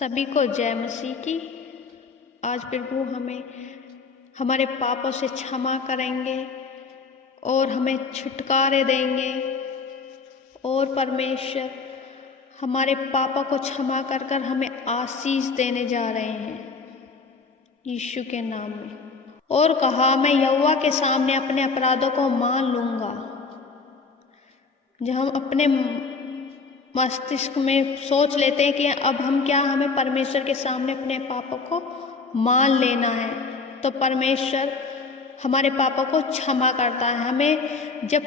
सभी को जय मसीह की। आज प्रभु हमें हमारे पापों से क्षमा करेंगे और हमें छुटकारे देंगे और परमेश्वर हमारे पापों को क्षमा कर कर हमें आशीष देने जा रहे हैं यीशु के नाम में। और कहा, मैं यहोवा के सामने अपने अपराधों को मान लूँगा। जब हम अपने मस्तिष्क में सोच लेते हैं कि अब हमें परमेश्वर के सामने अपने पापों को मान लेना है, तो परमेश्वर हमारे पापों को क्षमा करता है। हमें जब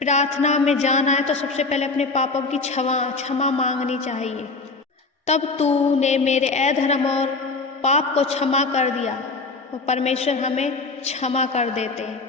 प्रार्थना में जाना है तो सबसे पहले अपने पापों की क्षमा मांगनी चाहिए। तब तूने मेरे अधर्म और पाप को क्षमा कर दिया, और परमेश्वर हमें क्षमा कर देते हैं।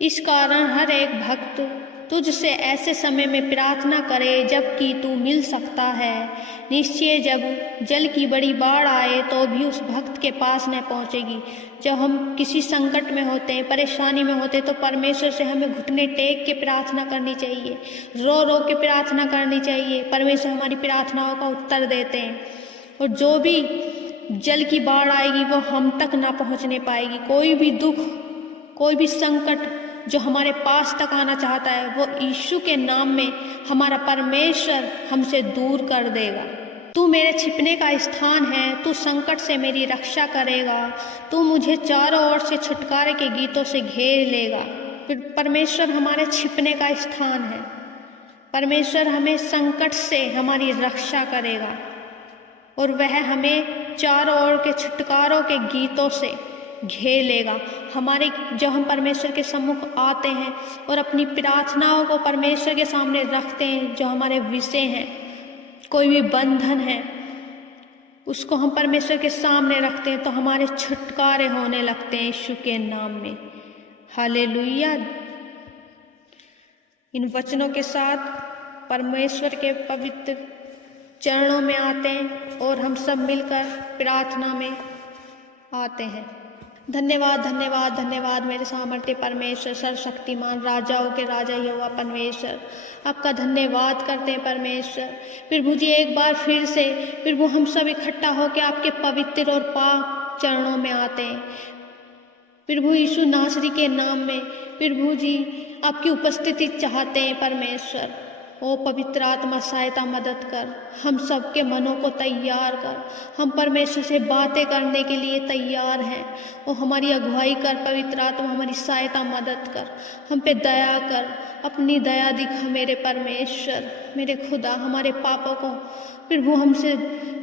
इस कारण हर एक भक्त तुझसे ऐसे समय में प्रार्थना करे जबकि तू मिल सकता है। निश्चय जब जल की बड़ी बाढ़ आए तो भी उस भक्त के पास न पहुंचेगी। जब हम किसी संकट में होते हैं, परेशानी में होते हैं, तो परमेश्वर से हमें घुटने टेक के प्रार्थना करनी चाहिए, रो रो के प्रार्थना करनी चाहिए। परमेश्वर हमारी प्रार्थनाओं का उत्तर देते हैं, और जो भी जल की बाढ़ आएगी वो हम तक ना पहुंचने पाएगी। कोई भी दुख, कोई भी संकट जो हमारे पास तक आना चाहता है, वो यीशु के नाम में हमारा परमेश्वर हमसे दूर कर देगा। तू मेरे छिपने का स्थान है, तू संकट से मेरी रक्षा करेगा, तू मुझे चारों ओर से छुटकारे के गीतों से घेर लेगा। फिर परमेश्वर हमारे छिपने का स्थान है। परमेश्वर हमें संकट से हमारी रक्षा करेगा, और वह हमें चारों ओर के छुटकारों के गीतों से घेर लेगा। जब हम परमेश्वर के सम्मुख आते हैं और अपनी प्रार्थनाओं को परमेश्वर के सामने रखते हैं, जो हमारे विषय हैं, कोई भी बंधन है, उसको हम परमेश्वर के सामने रखते हैं, तो हमारे छुटकारे होने लगते हैं यीशु के नाम में। हालेलुया। इन वचनों के साथ परमेश्वर के पवित्र चरणों में आते हैं और हम सब मिलकर प्रार्थना में आते हैं। धन्यवाद धन्यवाद धन्यवाद मेरे सामर्थ्य परमेश्वर, सर्वशक्तिमान, राजाओं के राजा यहोवा परमेश्वर, आपका धन्यवाद करते हैं परमेश्वर। प्रभु जी, एक बार फिर से प्रभु हम सब इकट्ठा होकर आपके पवित्र और पाक चरणों में आते हैं प्रभु यीशु नासरी के नाम में। प्रभु जी, आपकी उपस्थिति चाहते हैं परमेश्वर। ओ पवित्र आत्मा, सहायता मदद कर, हम सबके मनों को तैयार कर। हम परमेश्वर से बातें करने के लिए तैयार हैं। ओ हमारी अगुवाई कर पवित्र आत्मा, हमारी सहायता मदद कर, हम पे दया कर, अपनी दया दिखा मेरे परमेश्वर, मेरे खुदा। हमारे पापों को प्रभु हमसे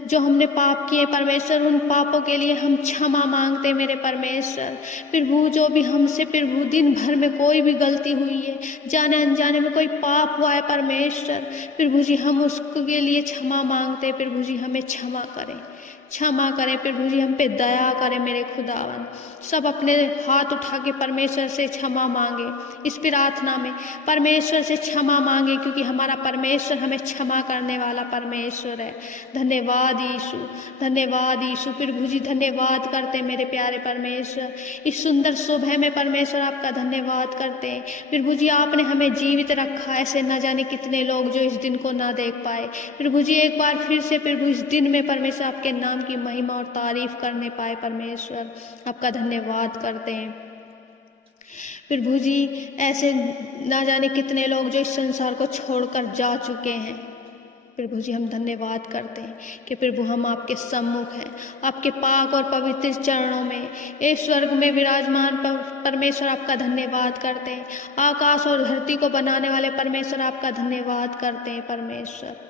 जो हमने पाप किए परमेश्वर, उन पापों के लिए हम क्षमा मांगते मेरे परमेश्वर। प्रभु जो भी हमसे प्रभु दिन भर में कोई भी गलती हुई है, जाने अनजाने में कोई पाप हुआ है परमेश्वर, प्रभु जी हम उसके लिए क्षमा मांगते। प्रभु जी हमें क्षमा करें, क्षमा करें प्रभु जी, हम पे दया करें मेरे खुदावन। सब अपने हाथ उठा के परमेश्वर से क्षमा मांगे इस प्रार्थना में, परमेश्वर से क्षमा मांगे, क्योंकि हमारा परमेश्वर हमें क्षमा करने वाला परमेश्वर है। धन्यवाद यीशु, धन्यवाद यीशु। प्रभु जी धन्यवाद करते मेरे प्यारे परमेश्वर, इस सुंदर सुबह में परमेश्वर आपका धन्यवाद करते हैं। प्रभु जी आपने हमें जीवित रखा, ऐसे न जाने कितने लोग जो इस दिन को ना देख पाए। प्रभु जी एक बार फिर से प्रभु इस दिन में परमेश्वर आपके नाम की महिमा और तारीफ करने पाए परमेश्वर, आपका धन्यवाद करते हैं। प्रभु जी ऐसे ना जाने कितने लोग जो इस संसार को छोड़कर जा चुके हैं, प्रभु जी हम धन्यवाद करते हैं कि प्रभु हम आपके सम्मुख हैं, आपके पाक और पवित्र चरणों में, एक स्वर्ग में विराजमान परमेश्वर आपका धन्यवाद करते हैं। आकाश और धरती को बनाने वाले परमेश्वर आपका धन्यवाद करते हैं परमेश्वर।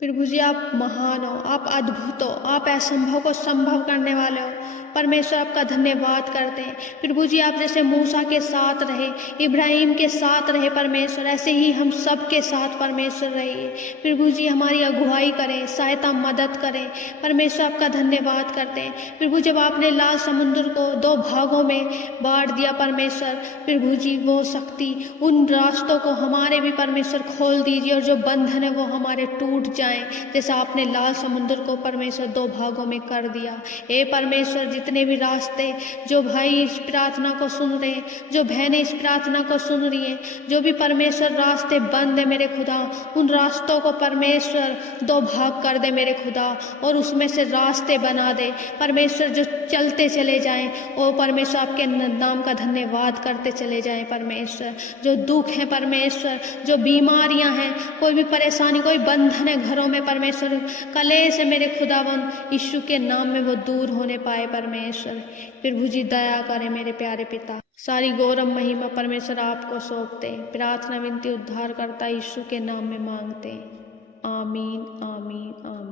प्रभु जी आप महान हो, आप अद्भुत हो, आप असंभव को संभव करने वाले हो परमेश्वर, आपका धन्यवाद करते हैं। प्रभु जी आप जैसे मूसा के साथ रहे, इब्राहिम के साथ रहे परमेश्वर, ऐसे ही हम सब के साथ परमेश्वर रहिए। प्रभु जी हमारी अगुवाई करें, सहायता मदद करें परमेश्वर, आपका धन्यवाद करते हैं। प्रभु जब आपने लाल समुद्र को 2 भागों में बांट दिया परमेश्वर, प्रभु जी वो शक्ति, उन रास्तों को हमारे भी परमेश्वर खोल दीजिए, और जो बंधन है वो हमारे टूट जाए जाएं, जैसा आपने लाल समुद्र को परमेश्वर 2 भागों में कर दिया। हे परमेश्वर, जितने भी रास्ते, जो भाई इस प्रार्थना को सुन रहे हैं, जो बहनें इस प्रार्थना को सुन रही हैं, जो भी परमेश्वर रास्ते बंद है मेरे खुदा, उन रास्तों को परमेश्वर 2 भाग कर दे मेरे खुदा, और उसमें से रास्ते बना दे परमेश्वर, जो चलते चले जाएं। ओ परमेश्वर, आपके नाम का धन्यवाद करते चले जाएं परमेश्वर। जो दुख है परमेश्वर, जो बीमारियां हैं, कोई भी परेशानी, कोई बंधन है घरों में परमेश्वर, कलेश है मेरे खुदावन, यीशु के नाम में वो दूर होने पाए परमेश्वर। प्रभु जी दया करें मेरे प्यारे पिता। सारी गौरव महिमा परमेश्वर आपको सौंपते, प्रार्थना विनती उद्धार करता यीशु के नाम में मांगते। आमीन आमीन आमीन।